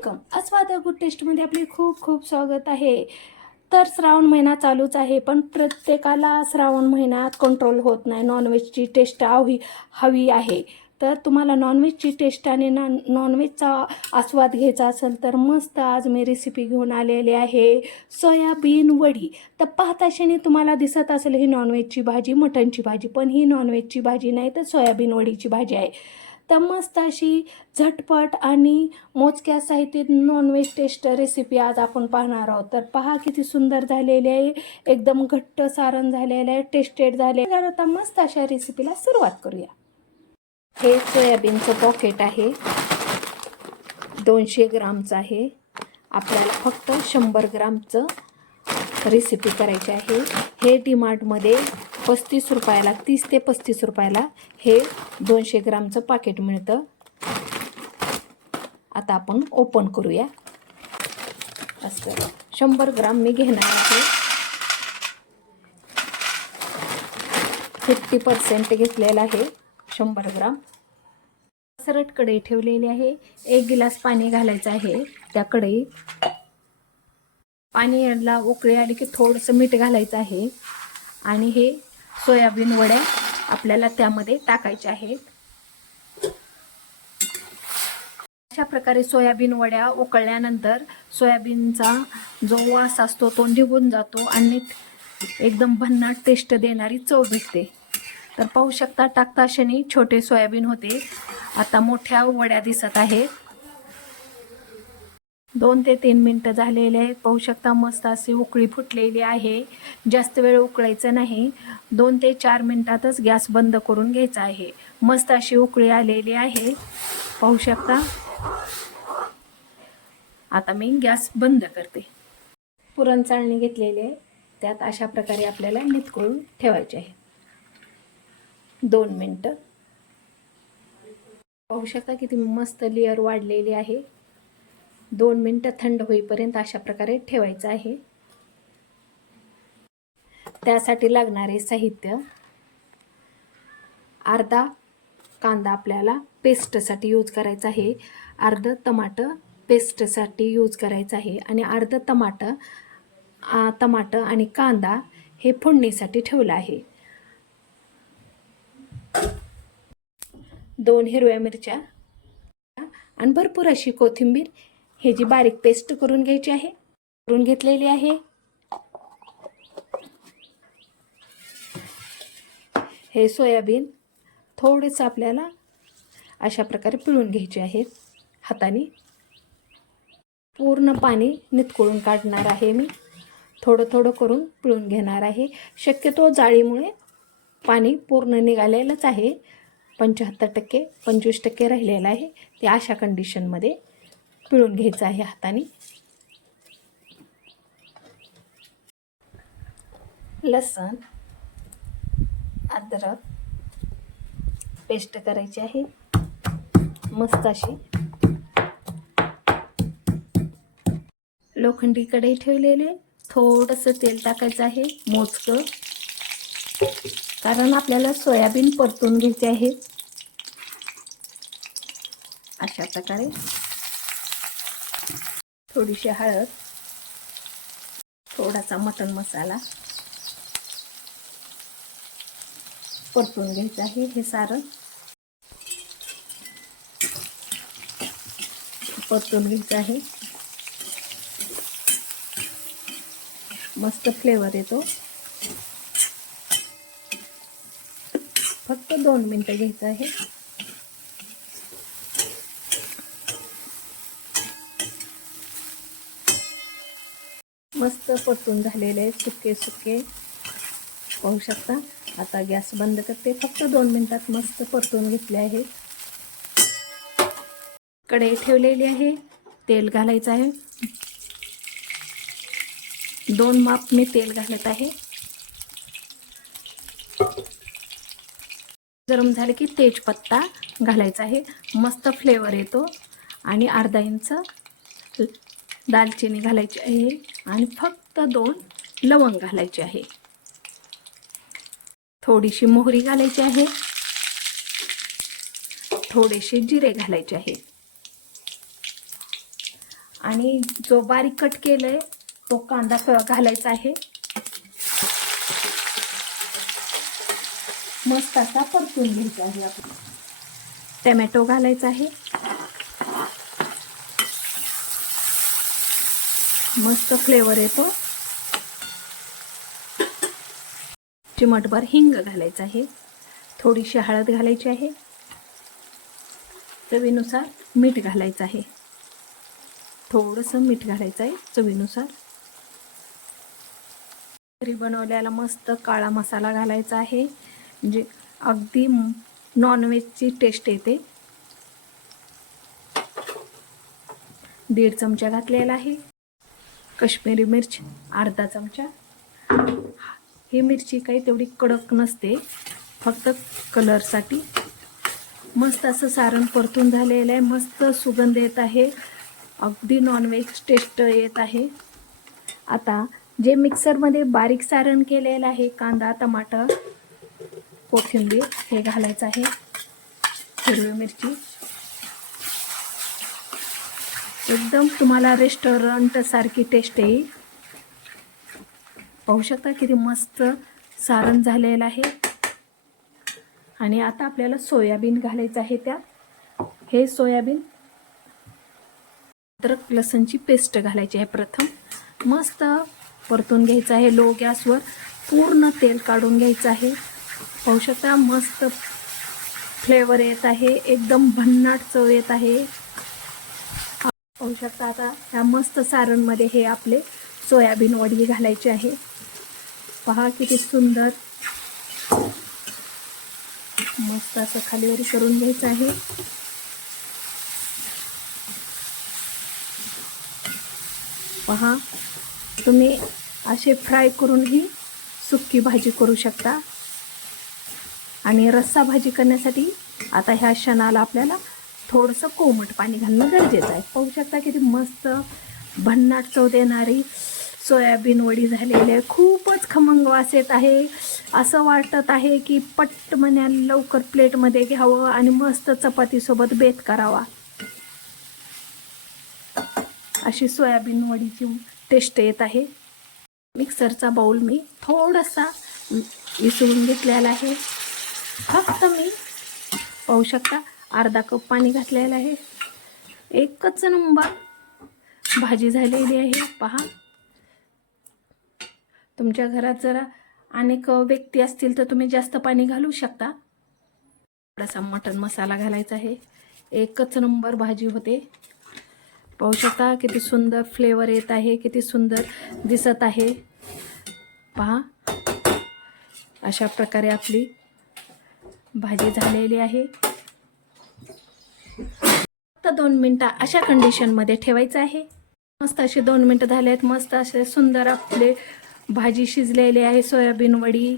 Welcome. अस्वाद good टेस्टमध्ये आपले खूप खूप स्वागत आहे. तर श्रावण महिना चालूच आहे पण प्रत्येकाला श्रावण महिन्यात कंट्रोल होत नाही. नॉनव्हेजची टेस्ट हवी हवी आहे. तर तुम्हाला नॉनव्हेजची टेस्ट आणि ना नॉनव्हेजचा आस्वाद घ्यायचा असेल तर मस्त आज मी रेसिपी घेऊन आलेली आहे. सोयाबीन वडी. तर पाहताशेने तुम्हाला दिसत असेल ही नॉनव्हेजची भाजी मटणची भाजी पण ही नॉनव्हेजची भाजी नाही तर सोयाबीन वडीची भाजी आहे. तर मस्त अशी झटपट आणि मोजक्या साहित्यात नॉनव्हेज टेस्ट रेसिपी आज आपण पाहणार आहोत. तर पहा किती सुंदर झालेली आहे. एकदम घट्ट सारण झालेलं आहे. टेस्टेड झाले तर आता मस्त अशा रेसिपीला सुरुवात करूया. हे सोयाबीनचं पॉकेट आहे. दोनशे ग्रामचं आहे. आपल्याला फक्त शंभर ग्रामचं रेसिपी करायची आहे. हे डीमार्टमध्ये पस्तीस रुपयाला तीस ते पस्तीस रुपयाला हे दोनशे ग्रामचं पाकिट मिळतं. आता आपण ओपन करूया. असं. शंभर ग्राम मी घेणार आहे. फिफ्टी पर्सेंट घेतलेलं आहे शंभर ग्राम. सरट कढई ठेवलेली आहे. एक गिलास पाणी घालायचं आहे. त्या कढईत पाणी याला उकळी आली की थोडंसं मीठ घालायचं आहे. आणि हे सोयाबीन वड्या आपल्याला त्यामध्ये टाकायच्या आहेत. अशा प्रकारे सोयाबीन वड्या उकळल्यानंतर सोयाबीनचा जो वास असतो तो निघून जातो आणि एकदम भन्नाट टेस्ट देणारी चव भेटते. तर पाहू शकता टाकता क्षणी छोटे सोयाबीन होते. आता मोठ्या वड्या दिसत आहेत. दोन ते तीन मिनटं झालेले आहेत. पाहू शकता मस्त अशी उकळी फुटलेली आहे. जास्त वेळ उकळायचं नाही. दोन ते चार मिनटातच गॅस बंद करून घ्यायचा आहे. मस्त अशी उकळी आलेली आहे. पाहू शकता. आता मी गॅस बंद करते. पुरण चाळणी घेतलेली आहे. त्यात अशा प्रकारे आपल्याला नितकळून ठेवायचे आहे. दोन मिनटं. पाहू शकता किती मस्त लेअर वाढलेली आहे. दोन मिनटं थंड होईपर्यंत अशा प्रकारे ठेवायचं आहे. त्यासाठी लागणारे साहित्य अर्धा कांदा आपल्याला पेस्टसाठी यूज करायचा आहे. अर्ध टमाटं पेस्टसाठी यूज करायचं आहे आणि अर्ध टमाटं टमाटं आणि कांदा हे फोडणीसाठी ठेवलं आहे. दोन हिरव्या मिरच्या आणि भरपूर अशी कोथिंबीर हे जी बारीक पेस्ट करून घ्यायची आहे करून घेतलेली आहे. हे सोयाबीन थोडेच आपल्याला अशा प्रकारे पिळून घ्यायचे आहेत हाताने. पूर्ण पाणी नितकळून काढणार आहे मी. थोडं थोडं करून पिळून घेणार आहे. शक्यतो जाळीमुळे पाणी पूर्ण निघालेलंच आहे. पंच्याहत्तर टक्के पंचवीस टक्के राहिलेलं आहे. ते अशा कंडिशनमध्ये पिळून घ्यायचं आहे हाताने. लसण अद्रक पेस्ट करायची आहे. मस्त अशी लोखंडी कढई ठेवलेले थोडंसं तेल टाकायचं आहे मोजकं. कारण आपल्याला सोयाबीन परतून घ्यायचे आहे. अशा प्रकारे. थोडीशी हळद थोडासा मटण मसाला परतून घ्यायचं आहे हे सारं परतून घ्यायचं आहे. मस्त फ्लेवर येतो. फक्त दोन मिनटं घ्यायचं आहे. मस्त परतून झालेले आहेत. सुके सुके. पाहू शकता. आता गॅस बंद करते. फक्त दोन मिनटात मस्त परतून घेतले आहेत कढई ठेवलेली आहे. तेल घालायचं आहे. दोन माप मी तेल घालत आहे. गरम झालं की तेजपत्ता घालायचा आहे. मस्त फ्लेवर येतो. आणि अर्धा इंच दालचिनी घालायची आहे आणि फक्त दोन लवंग घालायची आहे. थोडीशी मोहरी घालायची आहे. थोडेसे जिरे घालायचे आहे. आणि जो बारीक कट केलाय तो कांदा घालायचा आहे. मस्त असा परतून घ्यायचा आहे. आपण टमॅटो घालायचा आहे. मस्त फ्लेवर येतो. चिमटभर हिंग घालायचं आहे. थोडीशी हळद घालायची आहे. चवीनुसार मीठ घालायचं आहे. थोडंसं मीठ घालायचं आहे चवीनुसार. घरी बनवल्याला मस्त काळा मसाला घालायचा आहे. म्हणजे अगदी नॉनव्हेजची टेस्ट येते. दीड चमचा घातलेला आहे. कश्मीरी मिरच अर्धा चमचा. ही मिरची काही तेवढी कडक नसते फक्त कलरसाठी मस्त असं सारण परतून झालेलं आहे मस्त सुगंध येत आहे. अगदी नॉनव्हेज टेस्ट येत आहे. आता जे मिक्सरमध्ये बारीक सारण केलेलं आहे कांदा टमाटर कोथिंबीर हे घालायचं आहे. हिरवी मिरची. एकदम तुम्हाला रेस्टॉरंट सारखी टेस्ट येईल पाहू शकता किती मस्त सारण झालेलं आहे. आणि आता आपल्याला सोयाबीन घालायचं आहे त्यात हे सोयाबीन अद्रक लसणची पेस्ट घालायची आहे प्रथम. मस्त परतून घ्यायचं आहे लो गॅसवर पूर्ण तेल काढून घ्यायचं आहे. पाहू शकता मस्त फ्लेवर येत आहे. एकदम भन्नाट चव येत आहे. पाहू शकता आता ह्या मस्त सारणमध्ये हे आपले सोयाबीन वडी घालायचे आहे. पहा किती सुंदर. मस्त असं खालीवरी करून घ्यायचं आहे. पहा तुम्ही असे फ्राय करूनही सुक्की भाजी करू शकता. आणि रस्सा भाजी करण्यासाठी आता ह्या क्षणाला आपल्याला थोडंसं कोमट पाणी घालणं गरजेचं आहे. पाहू शकता किती मस्त भन्नाट चव देणारी सोयाबीन वडी झालेली आहे. खूपच खमंग वास येत आहे. असं वाटत आहे की पट्ट म्हण्या लवकर प्लेटमध्ये घ्यावं आणि मस्त चपातीसोबत बेत करावा. अशी सोयाबीन वडीची टेस्ट येत आहे. मिक्सरचा बाऊल मी थोडासा विसळून घेतलेला आहे. फक्त मी पाहू शकता अर्धा कप पाणी घातलेलं आहे. एकच नंबर भाजी झालेली आहे. पहा. तुमच्या घरात जरा अनेक व्यक्ती असतील तर तुम्ही जास्त पाणी घालू शकता. थोडासा मटन मसाला घालायचा आहे. एकच नंबर भाजी होते. पाहू शकता किती सुंदर फ्लेवर येत आहे किती सुंदर दिसत आहे. पहा. अशा प्रकारे आपली भाजी झालेली आहे. फक्त दोन मिनटं अशा कंडिशनमध्ये ठेवायचं आहे. मस्त असे दोन मिनटं झाले आहेत मस्त असे सुंदर आपले भाजी शिजलेली आहे सोयाबीन वडी.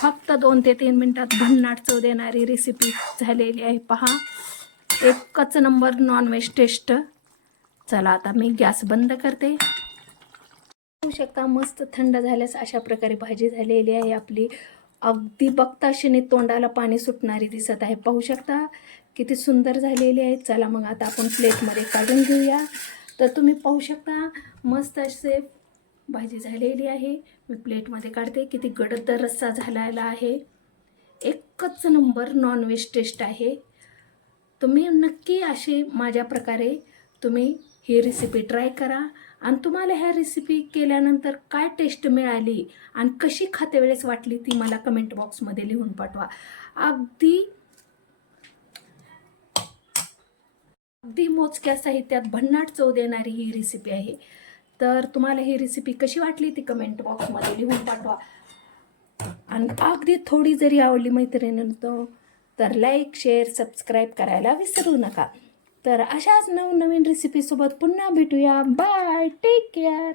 फक्त दोन ते तीन मिनटात भन्नाट चव देणारी रेसिपी झालेली आहे. पहा एकच नंबर नॉनव्हेज टेस्ट चला आता मी गॅस बंद करते. शकता मस्त थंड झाल्यास अशा प्रकारे भाजी झालेली आहे आपली. अगदी बघता क्षणी तोंडाला पाणी सुटणारी दिसत आहे. पाहू शकता किती सुंदर झालेली आहे. चला मग आता आपण प्लेटमध्ये काढून घेऊया. तर तुम्ही पाहू शकता मस्त असे भाजी झालेली आहे. मी प्लेटमध्ये काढते. किती गडद रस्सा झालेला आहे. एकच नंबर नॉनव्हेज टेस्ट आहे. तुम्ही नक्की अशी माझ्या प्रकारे तुम्ही ही रेसिपी ट्राय करा. आणि तुम्हाला ह्या रेसिपी केल्यानंतर काय टेस्ट मिळाली आणि कशी खाते वेळेस वाटली ती मला कमेंट बॉक्समध्ये लिहून पाठवा. अगदी अगदी मोजक्या साहित्यात भन्नाट चव देणारी ही रेसिपी आहे. तर तुम्हाला ही रेसिपी कशी वाटली ती कमेंट बॉक्समध्ये लिहून पाठवा. आणि अगदी थोडी जरी आवडली मैत्रिणींनो तर लाईक शेअर सबस्क्राईब करायला विसरू नका. तर अशाच नवनवीन रेसिपीसोबत पुन्हा भेटूया. Bye take care